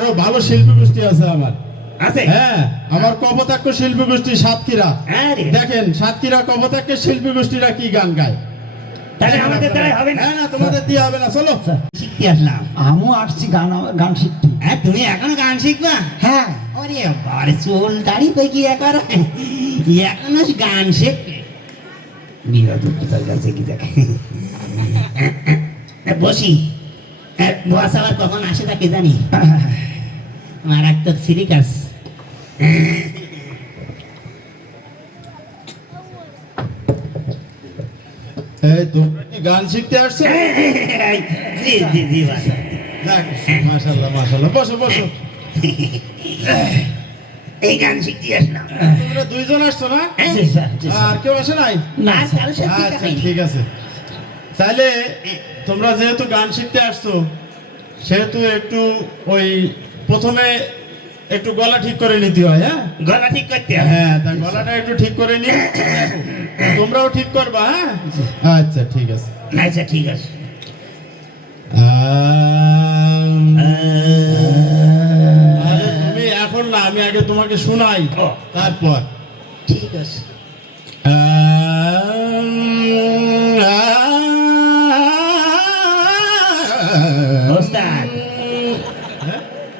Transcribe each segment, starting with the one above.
আরও ভালো শিল্পী গোষ্ঠী আছে আমার। আছে? হ্যাঁ আমার কপতাক্ষ শিল্পী গোষ্ঠী সাতক্ষীরা। দেখেন সাতক্ষীরা কপতাক্ষ শিল্পী গোষ্ঠীরা কি গান গায়? তাহলে আমাদের দ্বারাই হবে না? হ্যাঁ না তোমাদের দিয়ে হবে না চলো। শিখতে আসলাম। আমিও আসছি গান গান শিখতে। হ্যাঁ তুমি এখন গান শিখবা? হ্যাঁ। ওরে বারে চুল দাড়ি কই কি একবার এখনও গান শেখবে বিরোধ কোথার কাছে কি দেখে? বসি। হ্যাঁ, বস আবার কখন আসে তাকে জানি? মারাত্মক সিরিকাস এই তোমরা কি গান শিখতে আসছো? জি জি জি বাস যাক, মাশাআল্লাহ মাশাআল্লাহ। বসো বসো। এই গান শিখতে আসলাম। তোমরা দুইজন আসছো না? হ্যাঁ? আর কেউ আসে নাই? আচ্ছা ঠিক আছে। তাহলে তোমরা যেহেতু গান শিখতে আসছো সেহেতু একটু ওই প্রথমে একটু গলা ঠিক করে নিতে হয় হ্যাঁ? গলা ঠিক করতে হ্যাঁ। তা গলাটা একটু ঠিক করে নি তোমরাও ঠিক করবা হ্যাঁ? আচ্ছা ঠিক আছে। আচ্ছা ঠিক আছে। তুমি এখন না আমি আগে তোমাকে শোনাই তারপর। ঠিক আছে। ওস্তাদ।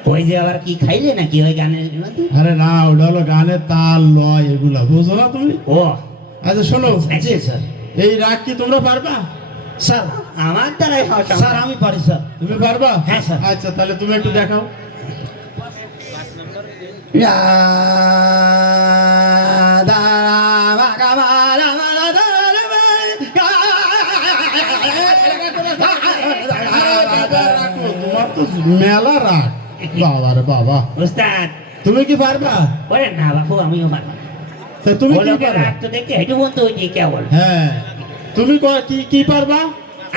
ওই যে আবার কি খাইলে নাকি ওই গানের মধ্যে? আরে না ওটা হলো গানের তাল লয় এগুলা বুঝো না তুমি ও আচ্ছা শোনো জি স্যার এই রাগ কি তোমরা পারবা স্যার আমার দ্বারাই সম্ভব। স্যার আমি পারি স্যার তুমি পারবা হ্যাঁ, স্যার। আচ্ছা তাহলে তুমি একটু দেখাও তোমার তো মেলা রাগ বাবা রে বাবা। ওস্তাদ তুমি কি পারবা? ওরে না বাপু আমিও পারব না। তুমি কি পারবা? তো দেখে হেঁটু ওই যে কেবল। হ্যাঁ। তুমি ক- কি কি পারবা?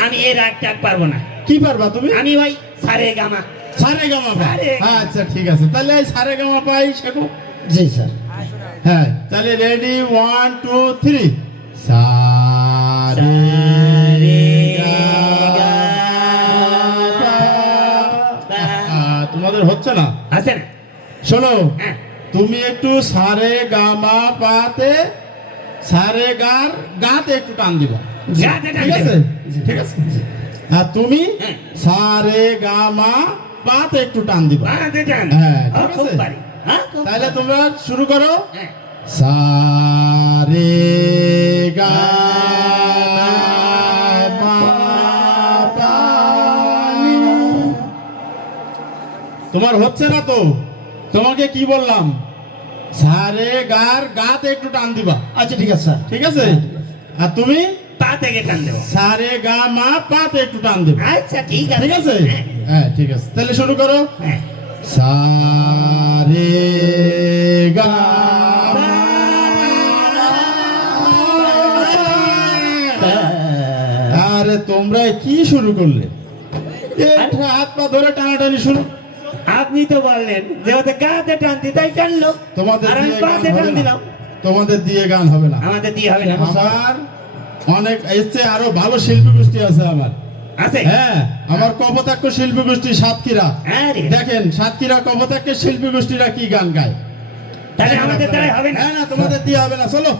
আমি এই রাগ টাগ পারব না। কি পারবা তুমি? আমি ভাই সারে গামা। সারে গামা। পা সারে আচ্ছা ঠিক আছে। তাহলে সারে গামা পাই শেখো জি স্যার। হ্যাঁ তাহলে রেডি ওয়ান টু থ্রি সারে তোমাদের হচ্ছে না? আছে না শোনো হ্যাঁ। তুমি একটু সারে গামা পাতে সারে গার গাতে একটু টান দিবা। ঠিক আছে। ঠিক আছে। আর তুমি হ্যাঁ। সারে গামা পাতে একটু টান দিবা। যান হ্যাঁ, ঠিক আছে। হ্যাঁ, তাহলে। তোমরা শুরু করো। হ্যাঁ। সারে তোমার হচ্ছে না তো? তোমাকে কি বললাম? সারে গার গাতে একটু টান দিবা। আচ্ছা ঠিক আছে স্যার। ঠিক আছে? আর তুমি? পা থেকে টান দেবো। সারে গা মা পাতে একটু টান দিবা। আচ্ছা ঠিক আছে। ঠিক আছে? হ্যাঁ, হ্যাঁ ঠিক আছে। তাহলে শুরু করো। হ্যাঁ। সারে গা আরে তোমরা কি শুরু করলে? হাত পা ধরে টানাটানি শুরু। আপনি তো বললেন যে ওদের গাতে টানতে তাই টানলো। তোমাদের আর আমি পাতে টান। দিলাম। তোমাদের দিয়ে গান হবে না। আমাদের দিয়ে হবে না। আমার অনেক এসছে আরও ভালো শিল্পী গোষ্ঠী আছে আমার। আছে? হ্যাঁ আমার কপতাক্ষ শিল্পী গোষ্ঠী সাতক্ষীরা। হ্যাঁ দেখেন সাতক্ষীরা কপতাক্ষ শিল্পী গোষ্ঠীরা কি গান গায়? তাহলে আমাদের দ্বারাই হবে না। হ্যাঁ না তোমাদের দিয়ে হবে না। চলো।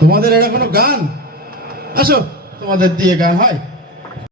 তোমাদের এটা কোনো গান? আসো তোমাদের দিয়ে গান হয়।